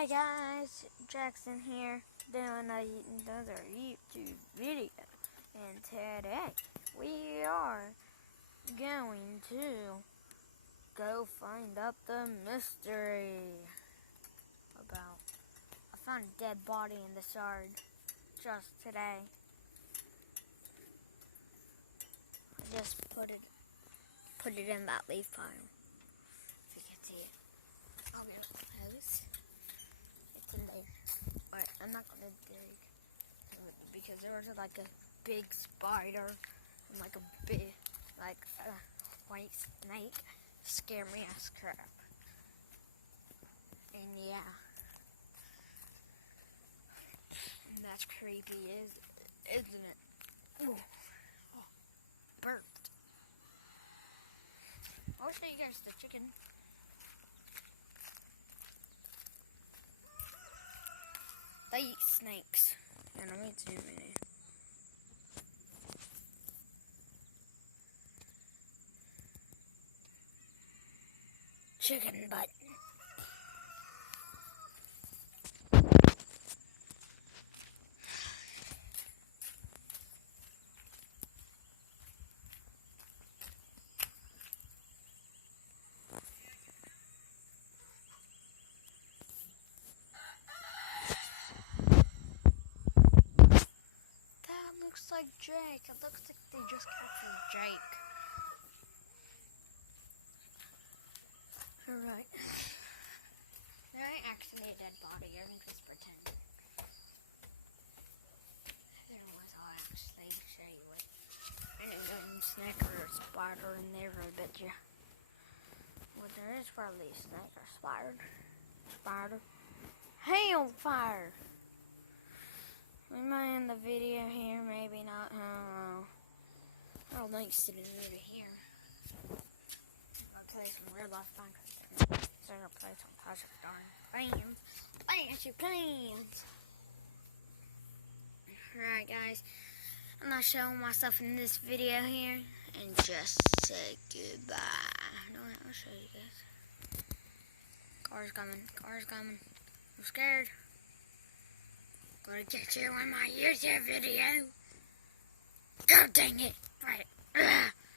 Hey guys, Jackson here, doing another YouTube video, and today we are going to go find out the mystery about. I found a dead body in the yard just today. I just put it in that leaf pile. If you can see it, I'll get close. It's in there. Alright, I'm not gonna dig because there was like a big spider and like a white snake. Scared me as crap. And yeah, and that's creepy, isn't it? Ooh. Oh, burped. I'll show you guys the chicken. They eat snakes. And let me zoom in. Chicken butt. That looks like Jake. It looks like they just captured Jake. Alright. There ain't actually a dead body. I'm just pretending. Otherwise, I'll actually show you it. And a snake or a spider in there, I bet you. Well, there is probably a snake or spider. Hellfire! We might end the video here, maybe not. I don't know. I don't think it's sitting over here. I'll play some real life Minecraft. So I'm gonna play some Clash of Clans. Clash of Clans! Alright, guys. I'm not showing myself in this video here. And just say goodbye. No, I'll show you guys. Car's coming. I'm scared. Gonna get you in my YouTube video. God dang it. Right.